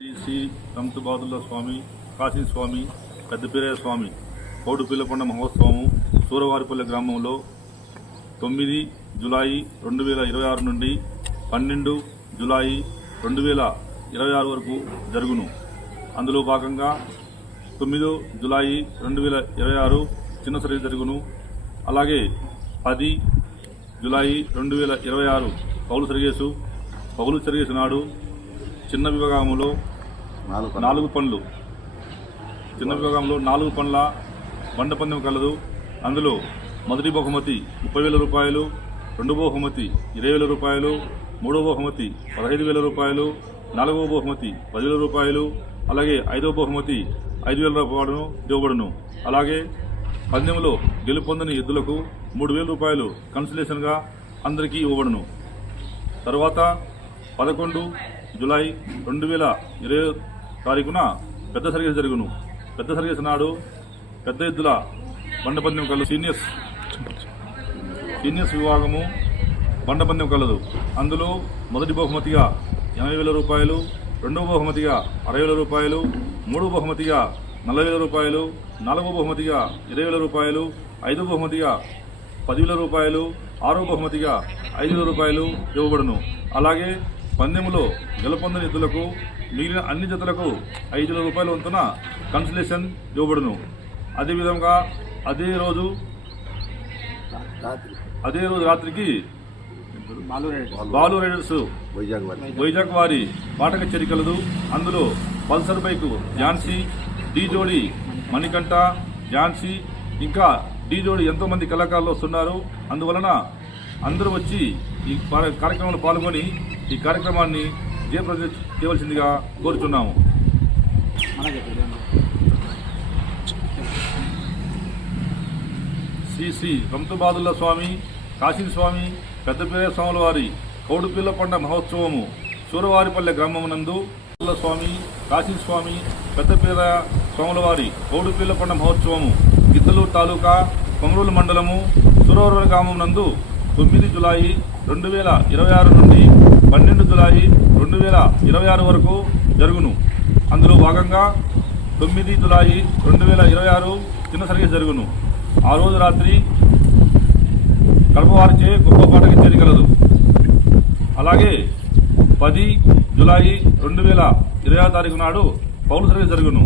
శ్రీ రంతుబాదుల్లా స్వామి, కాశీ స్వామి, పెద్దపీరయ్య స్వామి కౌడుపిల్ల పండుగ మహోత్సవము సూరవారిపల్లె గ్రామంలో 9 జూలై 2026 నుండి 12 జూలై 2026 వరకు జరుగును. అందులో భాగంగా 9 జూలై 2026 చిన్న సర్వీస్ జరుగును. అలాగే 10 జూలై 2026 పౌలు సర్వీసు నాడు చిన్న విభాగంలో 4 పనులు చిన్న విభాగంలో 4 పనుల బండ పందెం కలదు. అందులో మొదటి బహుమతి 30,000 రూపాయలు, రెండో బహుమతి 20,000 రూపాయలు, మూడో బహుమతి 15,000 రూపాయలు, నాలుగవ బహుమతి 10,000 రూపాయలు, అలాగే ఐదవ బహుమతి 5,000 రూపాయలను ఇవ్వబడును. అలాగే పందెంలో గెలుపొందని ఎద్దులకు 3,000 రూపాయలు కన్సలేషన్గా అందరికీ ఇవ్వబడును. తర్వాత 11 జూలై 2020 తారీఖున పెద్ద సర్వీస్ జరుగును. పెద్ద సర్వీస్ నాడు పెద్ద ఎద్దుల బండపందెం కలదు. సీనియర్స్ విభాగము బండపందెం కలదు. అందులో మొదటి బహుమతిగా 80,000 రూపాయలు, రెండవ బహుమతిగా 60,000 రూపాయలు, మూడవ బహుమతిగా 40,000 రూపాయలు, నాలుగవ బహుమతిగా 20,000 రూపాయలు, ఐదవ బహుమతిగా 10,000 రూపాయలు, ఆరవ బహుమతిగా 5,000 రూపాయలు ఇవ్వబడును. అలాగే పందెములో గెలుపొందని ఎద్దులకు మిగిలిన అన్ని జతలకు 5,000 రూపాయల వంతున కన్సలేషన్ ఇవ్వబడును. అదేవిధంగా అదే రోజు రాత్రికి బాలు రైడర్స్ వైజాగ్ వారి పాట కచేరీ కలదు. అందులో పల్సర్ బైక్ ఝాన్సీ, డీ జోడి మణికంఠ, ఝాన్సీ, ఇంకా డీ జోడి ఎంతో మంది కళాకారులు వస్తున్నారు. అందువలన అందరూ వచ్చి ఈ కార్యక్రమంలో పాల్గొని ఈ కార్యక్రమాన్ని జయప్రదం చేయవలసిందిగా కోరుచున్నాము. శ్రీ రంతుబాదుల్లా స్వామి, కాశీ స్వామి, పెద్దపీరయ్య స్వాముల వారి కౌడుపిల్ల పండుగ మహోత్సవము సూరవారిపల్లె గ్రామమునందు స్వామి, కాశీ స్వామి, పెద్దపీరయ్య స్వాముల వారి కౌడుపిల్ల పండుగ మహోత్సవము గిద్దలూరు తాలూకా కొమరూలు మండలము సూరవారిపల్లె గ్రామం నందు 9 జూలై 2026 నుండి 12 జూలై 2026 వరకు జరుగును. అందులో భాగంగా 9 జూలై 2026 చిన్న సర్వీస్ జరుగును. ఆ రోజు రాత్రి కడపవారిచే గొప్ప పాట కచేరీ కలదు. అలాగే 10 జూలై 2026 తారీఖు నాడు పౌలు సర్వీస్ జరుగును.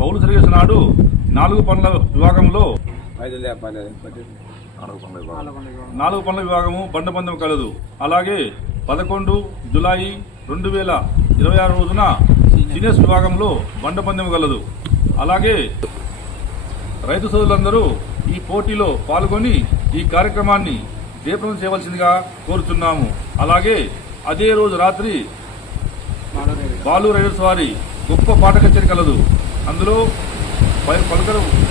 పౌలు సర్వీస్ నాడు 4 పనుల విభాగంలో 4 పనుల విభాగము బండ పందెం కలదు. అలాగే 11 జూలై 2026 రోజున సీనియర్స్ విభాగంలో బండ పందెం కలదు. అలాగే రైతు సోదరులందరూ ఈ పోటీలో పాల్గొని ఈ కార్యక్రమాన్ని జయప్రదం చేయవలసిందిగా కోరుతున్నాము. అలాగే అదే రోజు రాత్రి బాలు రైడర్స్ వారి గొప్ప పాట కచేరీ కలదు. అందులో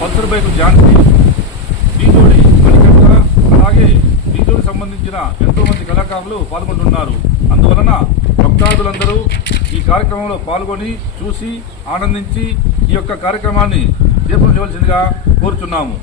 పల్సర్ బైక్ ఝాన్సీ, డీ జోడి మణికంఠ, అలాగే డీ జోడి సంబంధించిన ఎంతో మంది కళాకారులు పాల్గొంటున్నారు. అందువలన భక్తాదులందరూ ఈ కార్యక్రమంలో పాల్గొని చూసి ఆనందించి ఈ యొక్క కార్యక్రమాన్ని జయప్రదం చేయవలసిందిగా కోరుచున్నాము.